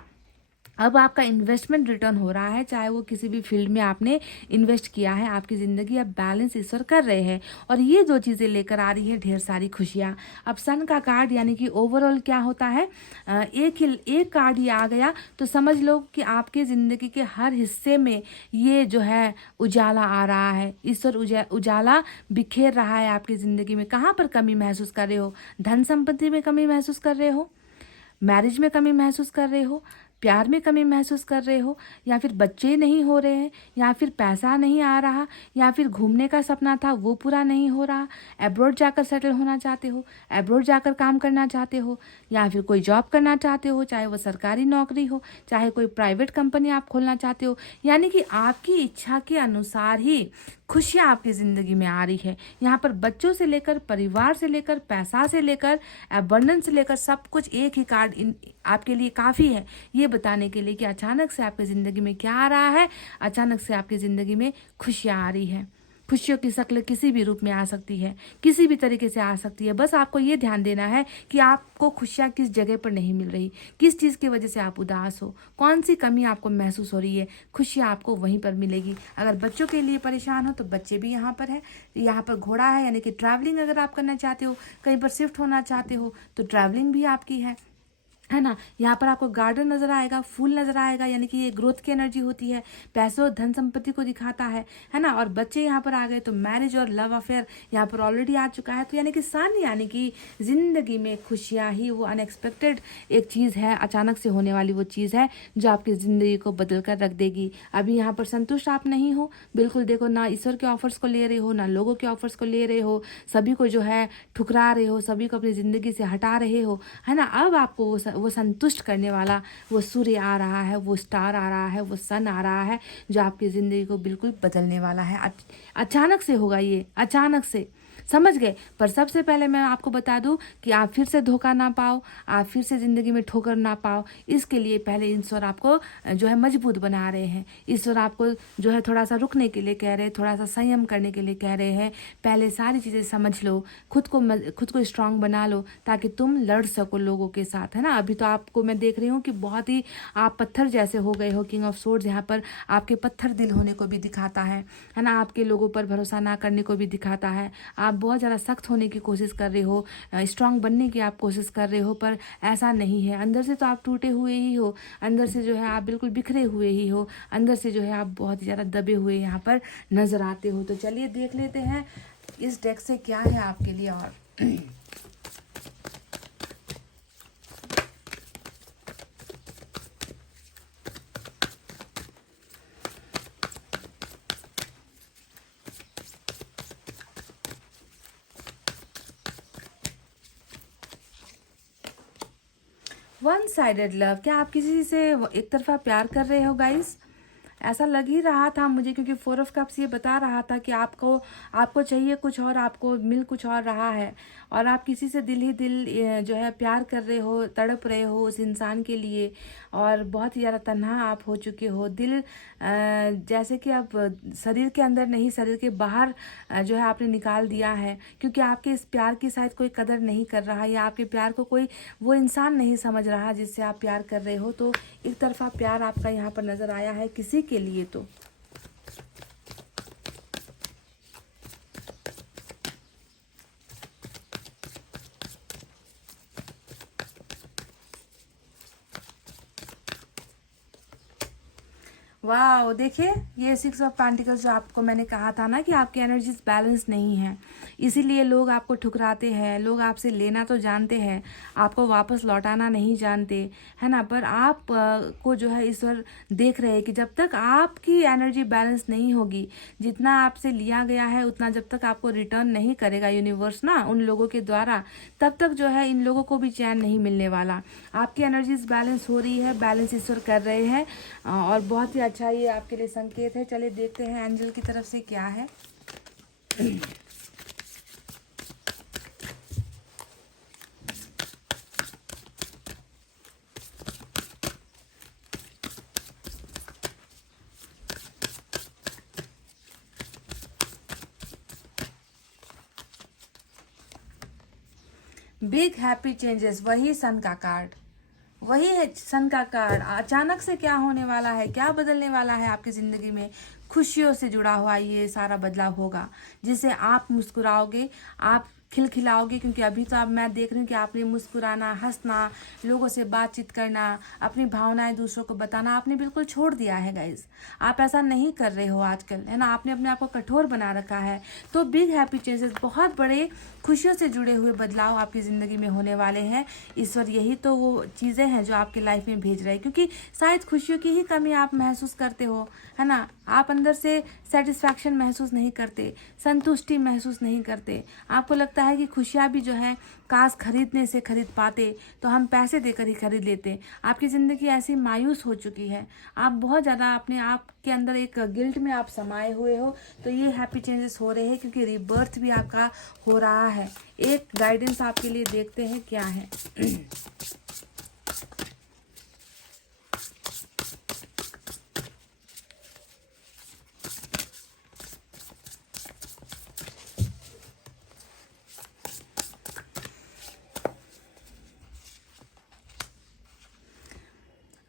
अब आपका इन्वेस्टमेंट रिटर्न हो रहा है, चाहे वो किसी भी फील्ड में आपने इन्वेस्ट किया है, आपकी ज़िंदगी अब बैलेंस ईश्वर कर रहे हैं और ये 2 चीज़ें लेकर आ रही है ढेर सारी खुशियाँ। अब सन का कार्ड यानी कि ओवरऑल क्या होता है, एक कार्ड ये आ गया तो समझ लो कि आपके ज़िंदगी के हर हिस्से में ये जो है उजाला आ रहा है, ईश्वर उजाला बिखेर रहा है आपकी ज़िंदगी में। कहाँ पर कमी महसूस कर रहे हो? धन संपत्ति में कमी महसूस कर रहे हो, मैरिज में कमी महसूस कर रहे हो, प्यार में कमी महसूस कर रहे हो, या फिर बच्चे नहीं हो रहे हैं, या फिर पैसा नहीं आ रहा, या फिर घूमने का सपना था वो पूरा नहीं हो रहा, अब्रॉड जाकर सेटल होना चाहते हो, अब्रॉड जाकर काम करना चाहते हो, या फिर कोई जॉब करना चाहते हो, चाहे वो सरकारी नौकरी हो, चाहे कोई प्राइवेट कंपनी आप खोलना चाहते हो, यानी कि आपकी इच्छा के अनुसार ही खुशियाँ आपकी ज़िंदगी में आ रही है। यहाँ पर बच्चों से लेकर, परिवार से लेकर, पैसा से लेकर, अबंडेंस से लेकर, सब कुछ एक ही कार्ड आपके लिए काफ़ी है ये बताने के लिए कि अचानक से आपकी ज़िंदगी में क्या आ रहा है। अचानक से आपकी ज़िंदगी में खुशियाँ आ रही हैं। खुशियों की शक्ल किसी भी रूप में आ सकती है, किसी भी तरीके से आ सकती है। बस आपको ये ध्यान देना है कि आपको खुशियाँ किस जगह पर नहीं मिल रही, किस चीज़ की वजह से आप उदास हो, कौन सी कमी आपको महसूस हो रही है, खुशियाँ आपको वहीं पर मिलेगी। अगर बच्चों के लिए परेशान हो तो बच्चे भी यहाँ पर है, यहाँ पर घोड़ा है, यानी कि ट्रैवलिंग अगर आप करना चाहते हो, कहीं पर शिफ्ट होना चाहते हो तो ट्रैवलिंग भी आपकी है। है ना। यहाँ पर आपको गार्डन नजर आएगा, फूल नजर आएगा, यानी कि ये ग्रोथ की एनर्जी होती है, पैसों धन संपत्ति को दिखाता है ना। और बच्चे यहाँ पर आ गए तो मैरिज और लव अफेयर यहाँ पर ऑलरेडी आ चुका है। तो यानी कि सन, यानी कि जिंदगी में खुशियाँ ही वो अनएक्सपेक्टेड एक चीज़ है, अचानक से होने वाली वो चीज़ है जो आपकी ज़िंदगी को बदल कर रख देगी। अभी यहाँ पर संतुष्ट आप नहीं हो, बिल्कुल देखो, ना ईश्वर के ऑफर्स को ले रहे हो, ना लोगों के ऑफर्स को ले रहे हो, सभी को जो है ठुकरा रहे हो, सभी को अपनी ज़िंदगी से हटा रहे हो, है ना। अब आपको वो संतुष्ट करने वाला वो सूर्य आ रहा है, वो स्टार आ रहा है, वो सन आ रहा है, जो आपकी ज़िंदगी को बिल्कुल बदलने वाला है। अचानक से होगा ये, अचानक से, समझ गए। पर सबसे पहले मैं आपको बता दूं कि आप फिर से धोखा ना पाओ, आप फिर से ज़िंदगी में ठोकर ना पाओ, इसके लिए पहले ईश्वर आपको जो है मजबूत बना रहे हैं। ईश्वर आपको जो है थोड़ा सा रुकने के लिए कह रहे हैं, थोड़ा सा संयम करने के लिए कह रहे हैं। पहले सारी चीज़ें समझ लो, खुद को स्ट्रांग बना लो, ताकि तुम लड़ सको लोगों के साथ, है ना। अभी तो आपको मैं देख रही हूँ कि बहुत ही आप पत्थर जैसे हो गए हो। किंग ऑफ सोर्ड्स यहाँ पर आपके पत्थर दिल होने को भी दिखाता है ना। आपके लोगों पर भरोसा ना करने को भी दिखाता है। आप बहुत ज़्यादा सख्त होने की कोशिश कर रहे हो, स्ट्रांग बनने की आप कोशिश कर रहे हो, पर ऐसा नहीं है। अंदर से तो आप टूटे हुए ही हो, अंदर से जो है आप बिल्कुल बिखरे हुए ही हो, अंदर से जो है आप बहुत ही ज़्यादा दबे हुए यहाँ पर नज़र आते हो। तो चलिए देख लेते हैं इस डेक से क्या है आपके लिए। और 1 साइडेड लव, क्या आप किसी से एक तरफा प्यार कर रहे हो गाइस? ऐसा लग ही रहा था मुझे, क्योंकि 4 ऑफ कप्स ये बता रहा था कि आपको चाहिए कुछ और, आपको मिल कुछ और रहा है। और आप किसी से दिल ही दिल जो है प्यार कर रहे हो, तड़प रहे हो उस इंसान के लिए, और बहुत ही ज़्यादा तन्हा आप हो चुके हो। दिल जैसे कि अब शरीर के अंदर नहीं, शरीर के बाहर जो है आपने निकाल दिया है, क्योंकि आपके इस प्यार की शायद कोई कदर नहीं कर रहा, या आपके प्यार को कोई वो इंसान नहीं समझ रहा जिससे आप प्यार कर रहे हो। तो एक तरफा प्यार आपका यहाँ पर नज़र आया है किसी के लिए। तो वाह, देखिए ये 6 ऑफ पेंटिकल्स, जो आपको मैंने कहा था ना कि आपकी एनर्जीज बैलेंस नहीं है, इसीलिए लोग आपको ठुकराते हैं। लोग आपसे लेना तो जानते हैं, आपको वापस लौटाना नहीं जानते, है ना। पर आप को जो है ईश्वर देख रहे हैं कि जब तक आपकी एनर्जी बैलेंस नहीं होगी, जितना आपसे लिया गया है उतना जब तक आपको रिटर्न नहीं करेगा यूनिवर्स ना उन लोगों के द्वारा, तब तक जो है इन लोगों को भी चैन नहीं मिलने वाला। आपकी एनर्जीज बैलेंस हो रही है, बैलेंस ईश्वर कर रहे हैं, और बहुत ही अच्छा ये आपके लिए संकेत है। चलिए देखते हैं एंजल की तरफ से क्या है। बिग हैप्पी चेंजेस, वही सन का कार्ड, वही है सन का कार्ड। अचानक से क्या होने वाला है, क्या बदलने वाला है आपकी ज़िंदगी में, खुशियों से जुड़ा हुआ ये सारा बदलाव होगा, जिससे आप मुस्कुराओगे, आप खिलखिलाओगे। क्योंकि अभी तो अब मैं देख रही हूँ कि आपने मुस्कुराना, हंसना, लोगों से बातचीत करना, अपनी भावनाएं दूसरों को बताना आपने बिल्कुल छोड़ दिया है गाइज। आप ऐसा नहीं कर रहे हो आजकल, है ना। आपने अपने आप को कठोर बना रखा है। तो बिग हैप्पी चेंजेस, बहुत बड़े खुशियों से जुड़े हुए बदलाव आपकी ज़िंदगी में होने वाले हैं। ईश्वर यही तो वो चीज़ें हैं जो आपके लाइफ में भेज रहे हैं, क्योंकि शायद खुशियों की ही कमी आप महसूस करते हो, है ना। आप अंदर से सेटिस्फैक्शन महसूस नहीं करते, संतुष्टि महसूस नहीं करते। आपको लगता है कि खुशियाँ भी जो है काश खरीदने से खरीद पाते, तो हम पैसे देकर ही खरीद लेते। आपकी ज़िंदगी ऐसी मायूस हो चुकी है, आप बहुत ज़्यादा अपने आप के अंदर एक गिल्ट में आप समाये हुए हो। तो ये हैप्पी चेंजेस हो रहे हैं, क्योंकि रीबर्थ भी आपका हो रहा है। एक गाइडेंस आपके लिए देखते हैं क्या है।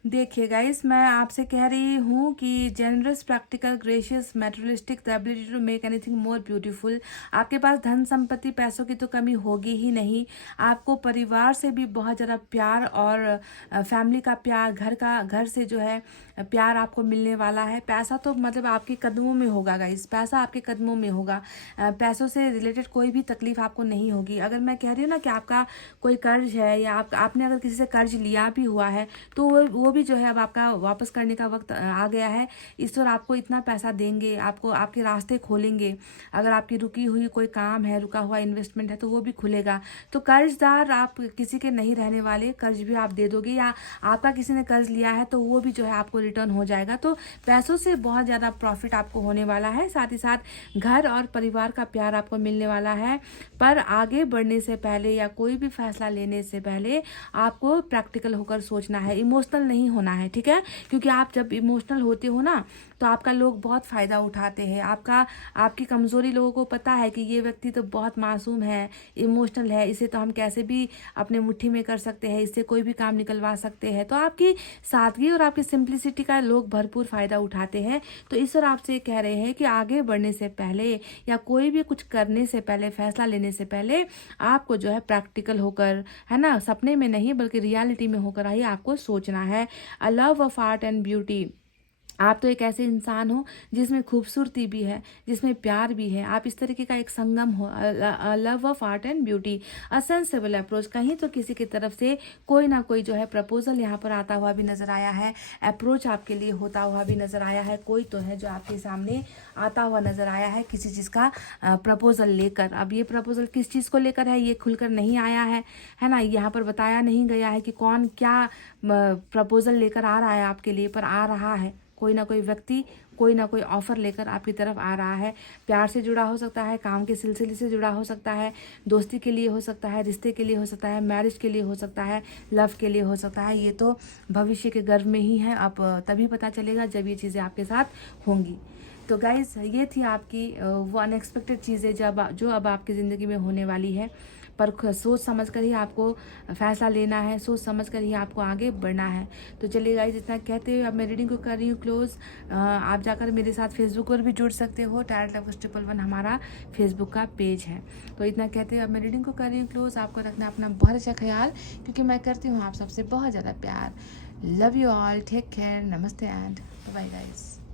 देखिए गाइस, मैं आपसे कह रही हूँ कि generous, practical, gracious, materialistic, the ability to make anything more beautiful. आपके पास धन संपत्ति पैसों की तो कमी होगी ही नहीं। आपको परिवार से भी बहुत ज़्यादा प्यार और फैमिली का प्यार, घर से जो है प्यार आपको मिलने वाला है। पैसा तो मतलब आपके कदमों में होगा गाइस, पैसा आपके कदमों में होगा। पैसों से रिलेटेड कोई भी तकलीफ आपको नहीं होगी। अगर मैं कह रही हूँ ना कि आपका कोई कर्ज है या आपने अगर किसी से कर्ज लिया भी हुआ है तो वो भी जो है अब आपका वापस करने का वक्त आ गया है। ईश्वर आपको इतना पैसा देंगे, आपको आपके रास्ते खोलेंगे। अगर आपकी रुकी हुई कोई काम है, रुका हुआ इन्वेस्टमेंट है तो वो भी खुलेगा। तो कर्जदार आप किसी के नहीं रहने वाले, कर्ज भी आप दे दोगे, या आपका किसी ने कर्ज लिया है तो वो भी जो है आपको रिटर्न हो जाएगा। तो पैसों से बहुत ज़्यादा प्रॉफिट आपको होने वाला है। साथ ही साथ घर और परिवार का प्यार आपको मिलने वाला है। पर आगे बढ़ने से पहले या कोई भी फैसला लेने से पहले आपको प्रैक्टिकल होकर सोचना है, इमोशनल नहीं होना है, ठीक है? क्योंकि आप जब इमोशनल होते हो ना तो आपका लोग बहुत फ़ायदा उठाते हैं। आपकी कमज़ोरी लोगों को पता है कि ये व्यक्ति तो बहुत मासूम है, इमोशनल है, इसे तो हम कैसे भी अपने मुट्ठी में कर सकते हैं, इससे कोई भी काम निकलवा सकते हैं। तो आपकी सादगी और आपकी सिंप्लिसिटी का लोग भरपूर फ़ायदा उठाते हैं। तो ईश्वर आपसे कह रहे हैं कि आगे बढ़ने से पहले या कोई भी कुछ करने से पहले, फैसला लेने से पहले आपको जो है प्रैक्टिकल होकर, है ना, सपने में नहीं बल्कि रियलिटी में होकर ही आपको सोचना है। A love of art and beauty. आप तो एक ऐसे इंसान हो जिसमें खूबसूरती भी है, जिसमें प्यार भी है। आप इस तरीके का एक संगम हो। Love of art and beauty, a sensible approach. कहीं तो किसी की तरफ से कोई ना कोई जो है प्रपोजल यहाँ पर आता हुआ भी नजर आया है, अप्रोच आपके लिए होता हुआ भी नजर आया है। कोई तो है जो आपके सामने आता हुआ नजर आया है किसी चीज़ का प्रपोजल लेकर। अब ये प्रपोजल किस चीज़ को लेकर है ये खुलकर नहीं आया है ना, यहाँ पर बताया नहीं गया है कि कौन क्या प्रपोजल लेकर आ रहा है आपके लिए, पर आ रहा है कोई ना कोई व्यक्ति, कोई ना कोई ऑफर लेकर आपकी तरफ आ रहा है। प्यार से जुड़ा हो सकता है, काम के सिलसिले से जुड़ा हो सकता है, दोस्ती के लिए हो सकता है, रिश्ते के लिए हो सकता है, मैरिज के लिए हो सकता है, लव के लिए हो सकता है। ये तो भविष्य के गर्भ में ही है, अब तभी पता चलेगा जब ये चीज़ें आपके साथ होंगी। तो गाइस, ये थी आपकी वो अनएक्सपेक्टेड चीज़ें जो अब आपकी ज़िंदगी में होने वाली है। पर सोच समझ कर ही आपको फैसला लेना है, सोच समझ कर ही आपको आगे बढ़ना है। तो चलिए गाइस, इतना कहते हुए अब मैं रीडिंग को कर रही हूँ क्लोज। आप जाकर मेरे साथ फेसबुक पर भी जुड़ सकते हो। टैरेट लवर्स 111 हमारा फेसबुक का पेज है। तो इतना कहते हुए अब मैं रीडिंग को कर रही हूँ क्लोज। आपको रखना अपना बहुत अच्छा ख्याल, क्योंकि मैं करती हूँ आप सबसे बहुत ज़्यादा प्यार। Love you all, take care, नमस्ते एंड बाय गाइस।